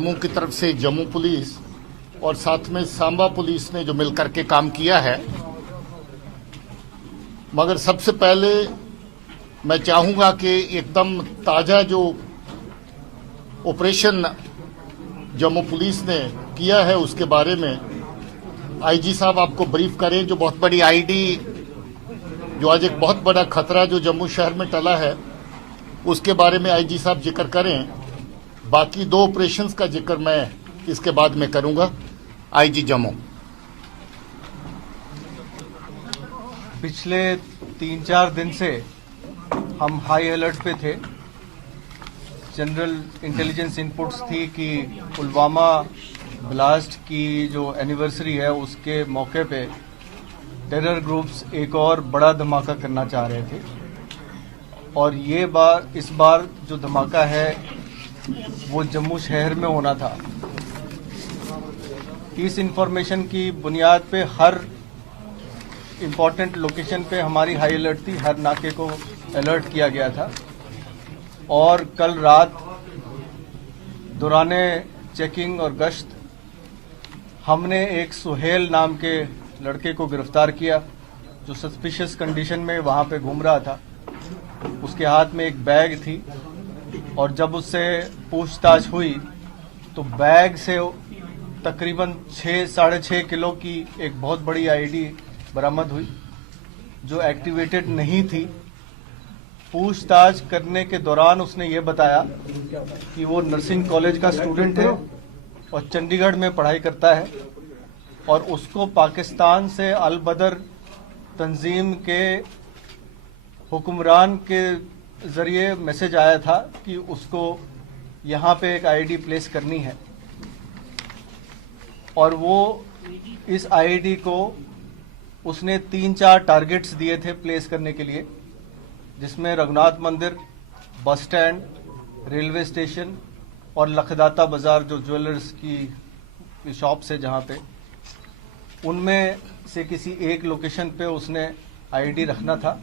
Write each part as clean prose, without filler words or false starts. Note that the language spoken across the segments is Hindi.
जम्मू की तरफ से जम्मू पुलिस और साथ में सांबा पुलिस ने जो मिलकर के काम किया है, मगर सबसे पहले मैं चाहूंगा कि एकदम ताज़ा जो ऑपरेशन जम्मू पुलिस ने किया है उसके बारे में आईजी साहब आपको ब्रीफ करें। जो बहुत बड़ी आईडी, जो आज एक बहुत बड़ा खतरा जो जम्मू शहर में टला है, उसके बारे में आईजी साहब जिक्र करें। बाकी दो ऑपरेशंस का जिक्र मैं इसके बाद में करूंगा। आईजी जम्मू। पिछले 3-4 दिन से हम हाई अलर्ट पे थे। जनरल इंटेलिजेंस इनपुट्स थी कि पुलवामा ब्लास्ट की जो एनिवर्सरी है उसके मौके पे टेरर ग्रुप्स एक और बड़ा धमाका करना चाह रहे थे, और इस बार जो धमाका है वो जम्मू शहर में होना था। इस इंफॉर्मेशन की बुनियाद पे हर इम्पोर्टेंट लोकेशन पे हमारी हाई अलर्ट थी, हर नाके को अलर्ट किया गया था। और कल रात दौराने चेकिंग और गश्त हमने एक सुहेल नाम के लड़के को गिरफ्तार किया, जो सस्पिशियस कंडीशन में वहाँ पे घूम रहा था। उसके हाथ में एक बैग थी, और जब उससे पूछताछ हुई तो बैग से तकरीबन 6-6.5 किलो की एक बहुत बड़ी आईडी बरामद हुई, जो एक्टिवेटेड नहीं थी। पूछताछ करने के दौरान उसने ये बताया कि वो नर्सिंग कॉलेज का स्टूडेंट है और चंडीगढ़ में पढ़ाई करता है, और उसको पाकिस्तान से अल बदर तंजीम के हुक्मरान के जरिए मैसेज आया था कि उसको यहाँ पे एक आईडी प्लेस करनी है, और वो इस आईडी को उसने 3-4 टारगेट्स दिए थे प्लेस करने के लिए, जिसमें रघुनाथ मंदिर, बस स्टैंड, रेलवे स्टेशन और लखदाता बाजार जो ज्वेलर्स की शॉप्स है जहाँ पे, उनमें से किसी एक लोकेशन पे उसने आईडी रखना था।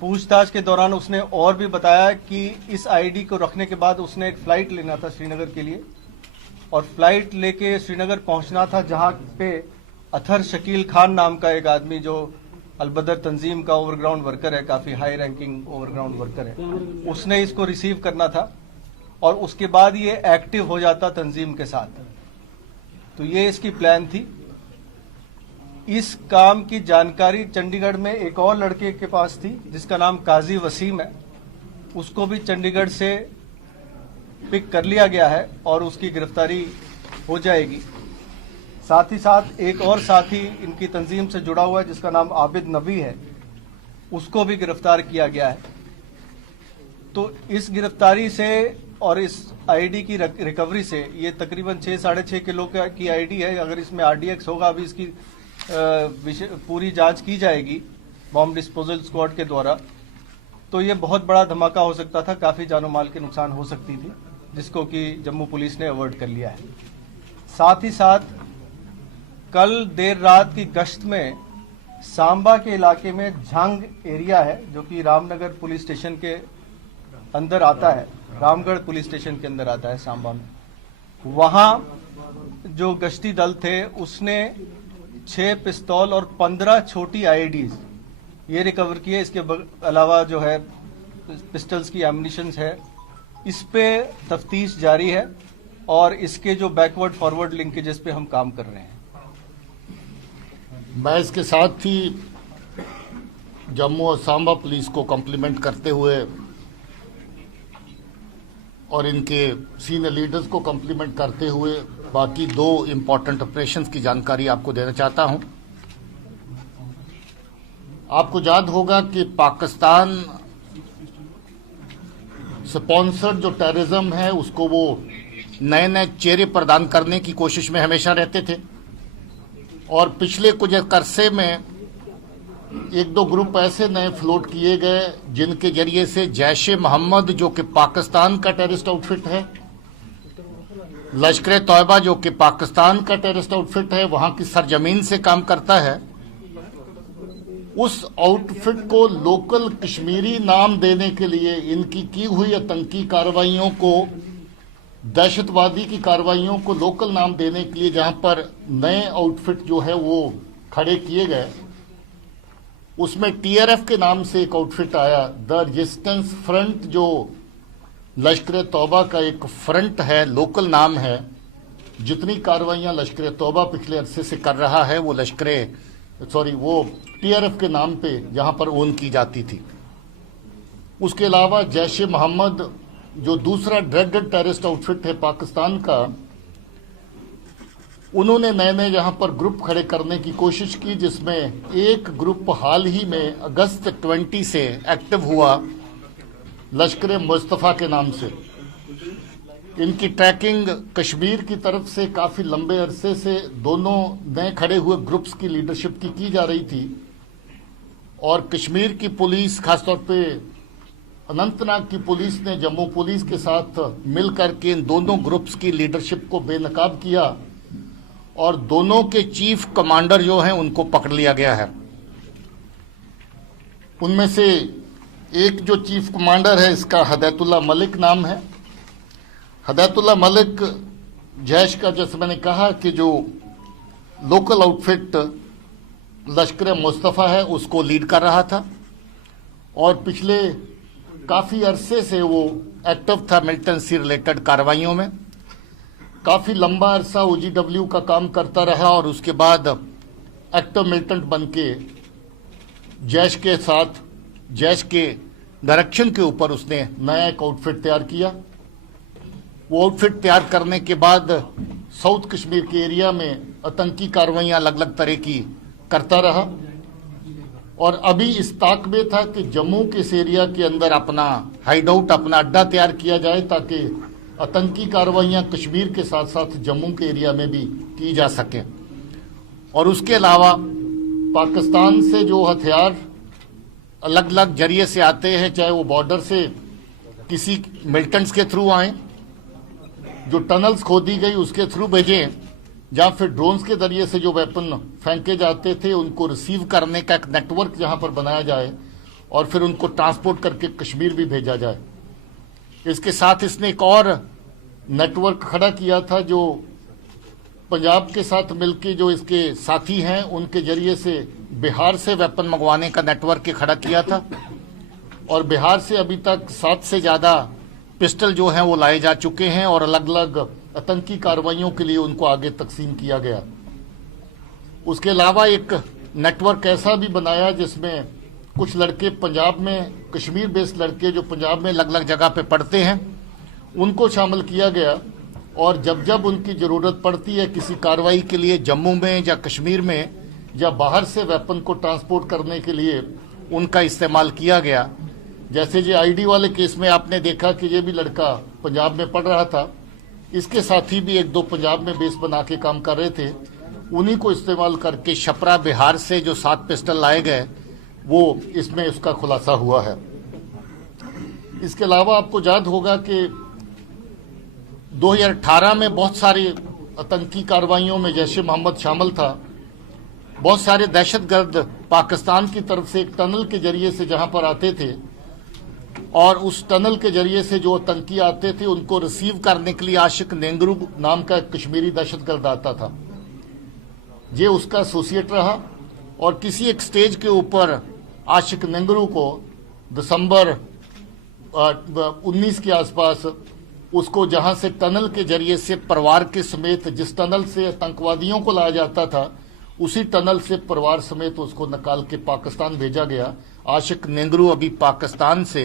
पूछताछ के दौरान उसने और भी बताया कि इस आईडी को रखने के बाद उसने एक फ्लाइट लेना था श्रीनगर के लिए, और फ्लाइट लेके श्रीनगर पहुंचना था, जहां पे अथर शकील खान नाम का एक आदमी जो अलबदर तंजीम का ओवरग्राउंड वर्कर है, काफी हाई रैंकिंग ओवरग्राउंड वर्कर है, उसने इसको रिसीव करना था, और उसके बाद ये एक्टिव हो जाता तंजीम के साथ। तो ये इसकी प्लान थी। इस काम की जानकारी चंडीगढ़ में एक और लड़के के पास थी, जिसका नाम काजी वसीम है। उसको भी चंडीगढ़ से पिक कर लिया गया है और उसकी गिरफ्तारी हो जाएगी। साथ ही साथ एक और साथी इनकी तंजीम से जुड़ा हुआ है, जिसका नाम आबिद नबी है, उसको भी गिरफ्तार किया गया है। तो इस गिरफ्तारी से और इस आईडी की रिकवरी से, ये तकरीबन 6-6.5 किलो की आईडी है। अगर इसमें आरडीएक्स होगा, अभी इसकी पूरी जांच की जाएगी बॉम्ब डिस्पोजल स्क्वाड के द्वारा, तो ये बहुत बड़ा धमाका हो सकता था, काफी जानो माल के नुकसान हो सकती थी, जिसको कि जम्मू पुलिस ने अवॉइड कर लिया है। साथ ही साथ कल देर रात की गश्त में सांबा के इलाके में झांग एरिया है, जो कि रामनगर पुलिस स्टेशन के अंदर आता है, रामगढ़ पुलिस स्टेशन के अंदर आता है सांबा में। वहां जो गश्ती दल थे उसने 6 पिस्तौल और 15 छोटी आईडीज ये रिकवर किए। इसके अलावा जो है पिस्टल्स की एम्युनिशंस है। इस पे तफ्तीश जारी है, और इसके जो बैकवर्ड फॉरवर्ड लिंकेजेस पे हम काम कर रहे हैं। मैं इसके साथ ही जम्मू और सांबा पुलिस को कॉम्प्लीमेंट करते हुए और इनके सीनियर लीडर्स को कॉम्प्लीमेंट करते हुए बाकी दो इम्पोर्टेंट ऑपरेशंस की जानकारी आपको देना चाहता हूं। आपको याद होगा कि पाकिस्तान स्पॉन्सर्ड जो टेररिज्म है उसको वो नए नए चेहरे प्रदान करने की कोशिश में हमेशा रहते थे, और पिछले कुछ अरसे में 1-2 ग्रुप ऐसे नए फ्लोट किए गए जिनके जरिए से जैश ए मोहम्मद, जो कि पाकिस्तान का टेररिस्ट आउटफिट है, लश्कर तौयबा जो कि पाकिस्तान का टेररिस्ट आउटफिट है, वहां की सरजमीन से काम करता है, उस आउटफिट को लोकल कश्मीरी नाम देने के लिए इनकी की हुई आतंकी कार्रवाइयों को दहशतवादी की कार्रवाइयों को लोकल नाम देने के लिए जहां पर नए आउटफिट जो है वो खड़े किए गए, उसमें टीआरएफ के नाम से एक आउटफिट आया, द रेजिस्टेंस फ्रंट, जो लश्कर तौबा का एक फ्रंट है, लोकल नाम है। जितनी कार्रवाइयां लश्कर तौबा पिछले अरसे से कर रहा है वो वो टीआरएफ के नाम पे जहां पर ओन की जाती थी। उसके अलावा जैश ए मोहम्मद, जो दूसरा ड्रग्ड टेररिस्ट आउटफिट है पाकिस्तान का, उन्होंने नए नए जहां पर ग्रुप खड़े करने की कोशिश की, जिसमें एक ग्रुप हाल ही में अगस्त 20 से एक्टिव हुआ लश्कर मुस्तफ़ा के नाम से। इनकी ट्रैकिंग कश्मीर की तरफ से काफी लंबे अरसे से दोनों नए खड़े हुए ग्रुप्स की लीडरशिप की जा रही थी, और कश्मीर की पुलिस, खासतौर पे अनंतनाग की पुलिस ने जम्मू पुलिस के साथ मिलकर के इन दोनों ग्रुप्स की लीडरशिप को बेनकाब किया, और दोनों के चीफ कमांडर जो हैं उनको पकड़ लिया गया है। उनमें से एक जो चीफ कमांडर है, इसका हदैतुल्लाह मलिक नाम है। हदैतुल्लाह मलिक जैश का, जैसे मैंने कहा कि जो लोकल आउटफिट लश्कर मुस्तफ़ा है उसको लीड कर रहा था, और पिछले काफी अरसे से वो एक्टिव था मिलिटेंसी रिलेटेड कार्रवाइयों में। काफी लंबा अरसा ओजीडब्ल्यू का काम करता रहा, और उसके बाद एक्टिव मिलिटेंट बन के जैश के साथ, जैश के डायरेक्शन के ऊपर उसने नया एक आउटफिट तैयार किया। वो आउटफिट तैयार करने के बाद साउथ कश्मीर के एरिया में आतंकी कार्रवाइयां अलग अलग तरह की करता रहा, और अभी इस ताक में था कि जम्मू के इस एरिया के अंदर अपना हाइडआउट, अपना अड्डा तैयार किया जाए, ताकि आतंकी कार्रवाइयां कश्मीर के साथ साथ जम्मू के एरिया में भी की जा सके। और उसके अलावा पाकिस्तान से जो हथियार अलग अलग जरिए से आते हैं, चाहे वो बॉर्डर से किसी मिलिटेंट्स के थ्रू आए, जो टनल्स खोदी गई उसके थ्रू भेजे, जहां फिर ड्रोन्स के जरिए से जो वेपन फेंके जाते थे उनको रिसीव करने का एक नेटवर्क जहां पर बनाया जाए, और फिर उनको ट्रांसपोर्ट करके कश्मीर भी भेजा जाए। इसके साथ इसने एक और नेटवर्क खड़ा किया था, जो पंजाब के साथ मिलकर जो इसके साथी हैं उनके जरिए से बिहार से वेपन मंगवाने का नेटवर्क खड़ा किया था, और बिहार से अभी तक 7 से ज्यादा पिस्टल जो हैं वो लाए जा चुके हैं, और अलग अलग आतंकी कार्रवाइयों के लिए उनको आगे तकसीम किया गया। उसके अलावा एक नेटवर्क ऐसा भी बनाया जिसमें कुछ लड़के पंजाब में, कश्मीर बेस्ड लड़के जो पंजाब में अलग अलग जगह पे पढ़ते हैं, उनको शामिल किया गया, और जब जब उनकी जरूरत पड़ती है किसी कार्रवाई के लिए जम्मू में या कश्मीर में या बाहर से वेपन को ट्रांसपोर्ट करने के लिए उनका इस्तेमाल किया गया। जैसे ये आईडी वाले केस में आपने देखा कि ये भी लड़का पंजाब में पढ़ रहा था, इसके साथी भी 1-2 पंजाब में बेस बना के काम कर रहे थे, उन्हीं को इस्तेमाल करके छपरा बिहार से जो 7 पिस्टल लाए गए वो इसमें उसका खुलासा हुआ है। इसके अलावा आपको याद होगा कि 2018 में बहुत सारी आतंकी कार्रवाइयों में जैश ए मोहम्मद शामिल था। बहुत सारे दहशतगर्द पाकिस्तान की तरफ से एक टनल के जरिए से जहां पर आते थे, और उस टनल के जरिए से जो आतंकी आते थे उनको रिसीव करने के लिए आशिक नेंगरू नाम का एक कश्मीरी दहशतगर्द आता था। ये उसका एसोसिएट रहा, और किसी एक स्टेज के ऊपर आशिक नेंगरू को दिसंबर 19 के आसपास उसको जहां से टनल के जरिए से परिवार के समेत, जिस टनल से आतंकवादियों को लाया जाता था उसी टनल से परिवार समेत उसको निकाल के पाकिस्तान भेजा गया। आशिक नेंगरू अभी पाकिस्तान से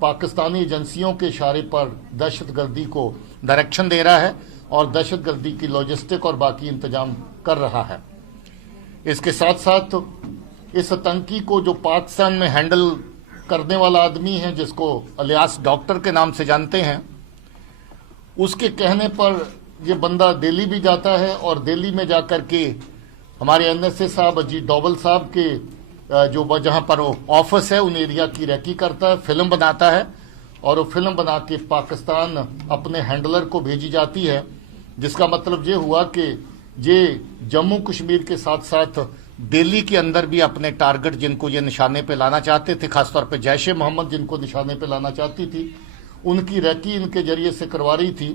पाकिस्तानी एजेंसियों के इशारे पर दहशतगर्दी को डायरेक्शन दे रहा है, और दहशतगर्दी की लॉजिस्टिक और बाकी इंतजाम कर रहा है। इसके साथ साथ इस आतंकी को जो पाकिस्तान में हैंडल करने वाला आदमी है, जिसको अलियास डॉक्टर के नाम से जानते हैं, उसके कहने पर यह बंदा दिल्ली भी जाता है, और दिल्ली में जाकर के हमारे एनएसए साहब अजीत डोवल साहब के जो जहां पर ऑफिस है उन एरिया की रैकी करता है, फिल्म बनाता है, और वो फिल्म बना के पाकिस्तान अपने हैंडलर को भेजी जाती है, जिसका मतलब ये हुआ कि ये जम्मू कश्मीर के साथ साथ दिल्ली के अंदर भी अपने टारगेट जिनको ये निशाने पे लाना चाहते थे, खासतौर पे जैश ए मोहम्मद जिनको निशाने पे लाना चाहती थी, उनकी रैकी इनके जरिए से करवा रही थी।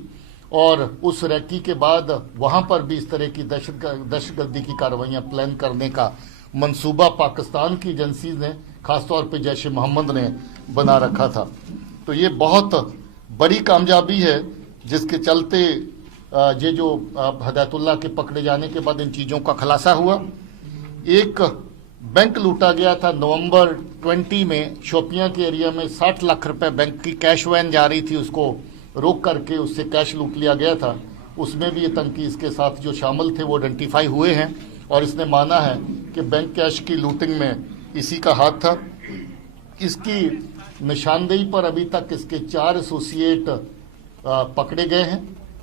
और उस रैकी के बाद वहां पर भी इस तरह की दहशतगर्दी की कार्रवाइयां प्लान करने का मंसूबा पाकिस्तान की एजेंसी ने, खासतौर पर जैश ए मोहम्मद ने बना रखा था। तो ये बहुत बड़ी कामयाबी है जिसके चलते ये जो हदायतुल्लाह के पकड़े जाने के बाद इन चीज़ों का खुलासा हुआ। एक बैंक लूटा गया था नवंबर 20 में शोपियां के एरिया में, 60 लाख रुपए बैंक की कैश वैन जा रही थी, उसको रोक करके उससे कैश लूट लिया गया था। उसमें भी ये तंकी इसके साथ जो शामिल थे वो आइडेंटिफाई हुए हैं और इसने माना है कि बैंक कैश की लूटिंग में इसी का हाथ था। इसकी निशानदेही पर अभी तक इसके 4 एसोसिएट पकड़े गए हैं,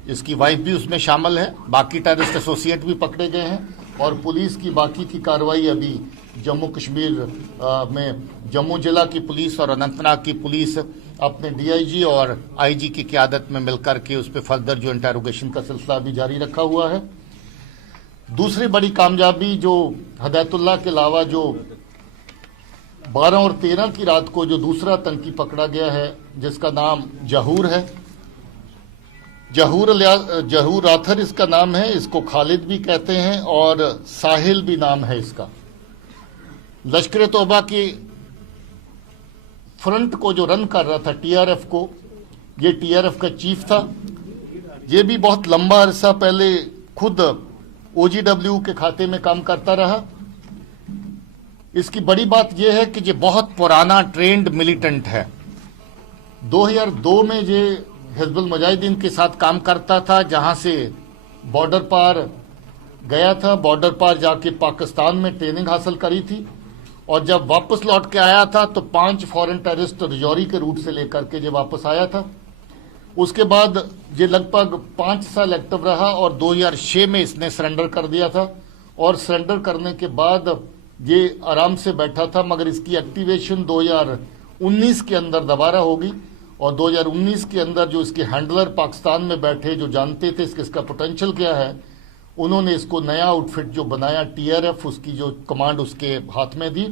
इसकी वाइफ भी उसमें शामिल है, बाकी टेररिस्ट एसोसिएट भी पकड़े गए हैं और पुलिस की बाकी की कार्रवाई अभी जम्मू कश्मीर में जम्मू जिला की पुलिस और अनंतनाग की पुलिस अपने डीआईजी और आईजी की क़यादत में मिलकर के उस पर फर्दर जो इंटेरोगेशन का सिलसिला भी जारी रखा हुआ है। दूसरी बड़ी कामयाबी जो हदायतुल्लाह के अलावा जो 12 और 13 की रात को जो दूसरा तंकी पकड़ा गया है जिसका नाम जहूर है, जहूर राथर इसका नाम है, इसको खालिद भी कहते हैं और साहिल भी नाम है इसका। लश्कर तौबा की फ्रंट को जो रन कर रहा था टीआरएफ को, ये टीआरएफ का चीफ था। ये भी बहुत लंबा अरसा पहले खुद ओजीडब्ल्यू के खाते में काम करता रहा। इसकी बड़ी बात यह है कि ये बहुत पुराना ट्रेंड मिलिटेंट है। 2002 में ये हिजबुल मुजाहिदीन के साथ काम करता था, जहां से बॉर्डर पार गया था, बॉर्डर पार जाके पाकिस्तान में ट्रेनिंग हासिल करी थी और जब वापस लौट के आया था तो 5 फॉरेन टेररिस्ट रजौरी के रूट से लेकर के जो वापस आया था। उसके बाद ये लगभग 5 साल एक्टिव रहा और 2006 में इसने सरेंडर कर दिया था और सरेंडर करने के बाद ये आराम से बैठा था, मगर इसकी एक्टिवेशन 2019 के अंदर दोबारा होगी और 2019 के अंदर जो इसके हैंडलर पाकिस्तान में बैठे जो जानते थे इसका पोटेंशियल क्या है, उन्होंने इसको नया आउटफिट जो बनाया टीआरएफ, उसकी जो कमांड उसके हाथ में दी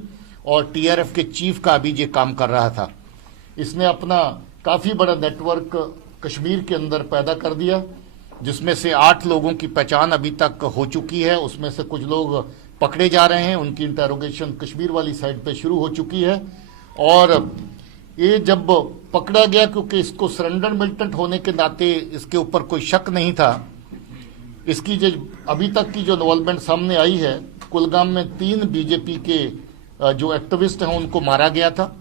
और टीआरएफ के चीफ का भी ये काम कर रहा था। इसने अपना काफ़ी बड़ा नेटवर्क कश्मीर के अंदर पैदा कर दिया, जिसमें से 8 लोगों की पहचान अभी तक हो चुकी है। उसमें से कुछ लोग पकड़े जा रहे हैं, उनकी इंटेरोगेशन कश्मीर वाली साइड पे शुरू हो चुकी है। और ये जब पकड़ा गया, क्योंकि इसको सरेंडर मिलिटेंट होने के नाते इसके ऊपर कोई शक नहीं था, इसकी जो अभी तक की जो इन्वॉल्वमेंट सामने आई है, कुलगाम में 3 बीजेपी के जो एक्टिविस्ट हैं उनको मारा गया था,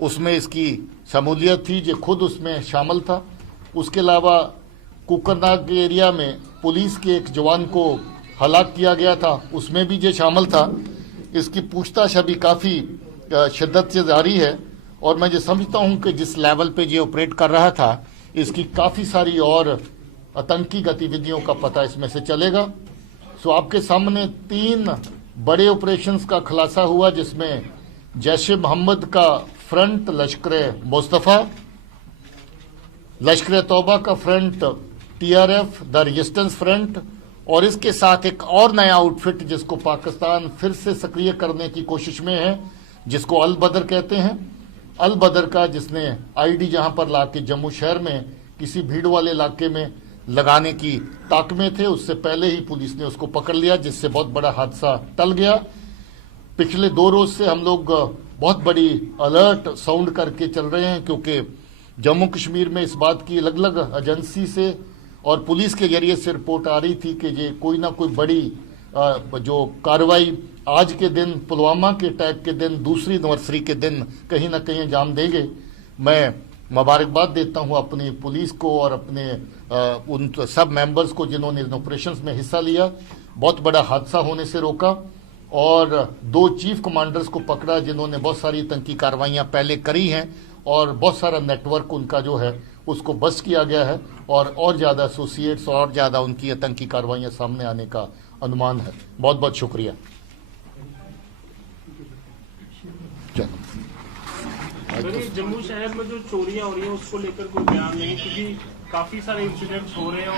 उसमें इसकी शमूलियत थी, जो खुद उसमें शामिल था। उसके अलावा कुकरनाग के एरिया में पुलिस के एक जवान को हलाक किया गया था, उसमें भी ये शामिल था। इसकी पूछताछ अभी काफ़ी शिद्दत से जारी है और मैं ये समझता हूँ कि जिस लेवल पे ये ऑपरेट कर रहा था, इसकी काफ़ी सारी और आतंकी गतिविधियों का पता इसमें से चलेगा। सो आपके सामने 3 बड़े ऑपरेशंस का खुलासा हुआ, जिसमें जैश ए मोहम्मद का फ्रंट लश्कर मुस्तफ़ा, लश्कर तौबा का front TRF the resistance front और इसके साथ एक और नया आउटफिट जिसको पाकिस्तान फिर से सक्रिय करने की कोशिश में है, जिसको अल बदर कहते हैं। अल बदर का जिसने आईडी जहां पर लाके जम्मू शहर में किसी भीड़ वाले इलाके में लगाने की ताक में थे, उससे पहले ही पुलिस ने उसको पकड़ लिया, जिससे बहुत बड़ा हादसा टल गया। पिछले 2 रोज से हम लोग बहुत बड़ी अलर्ट साउंड करके चल रहे हैं, क्योंकि जम्मू कश्मीर में इस बात की अलग अलग एजेंसी से और पुलिस के जरिए से रिपोर्ट आ रही थी कि ये कोई ना कोई बड़ी जो कार्रवाई आज के दिन, पुलवामा के अटैक के दिन, दूसरी एनिवर्सरी के दिन कहीं ना कहीं अंजाम देंगे। मैं मुबारकबाद देता हूं अपनी पुलिस को और अपने उन सब मेंबर्स को जिन्होंने इन ऑपरेशंस में हिस्सा लिया। बहुत बड़ा हादसा होने से रोका और 2 चीफ कमांडर्स को पकड़ा जिन्होंने बहुत सारी आतंकी कार्रवाइयां पहले करी हैं और बहुत सारा नेटवर्क उनका जो है उसको बस्ट किया गया है और ज़्यादा एसोसिएट्स और ज़्यादा उनकी आतंकी कार्रवाइयां सामने आने का अनुमान है। बहुत बहुत शुक्रिया। जम्मू शहर में जो चोरियां हो रही हैं उसको लेकर कोई बयान नहीं, क्योंकि काफी सारे इंसिडेंट्स हो रहे हैं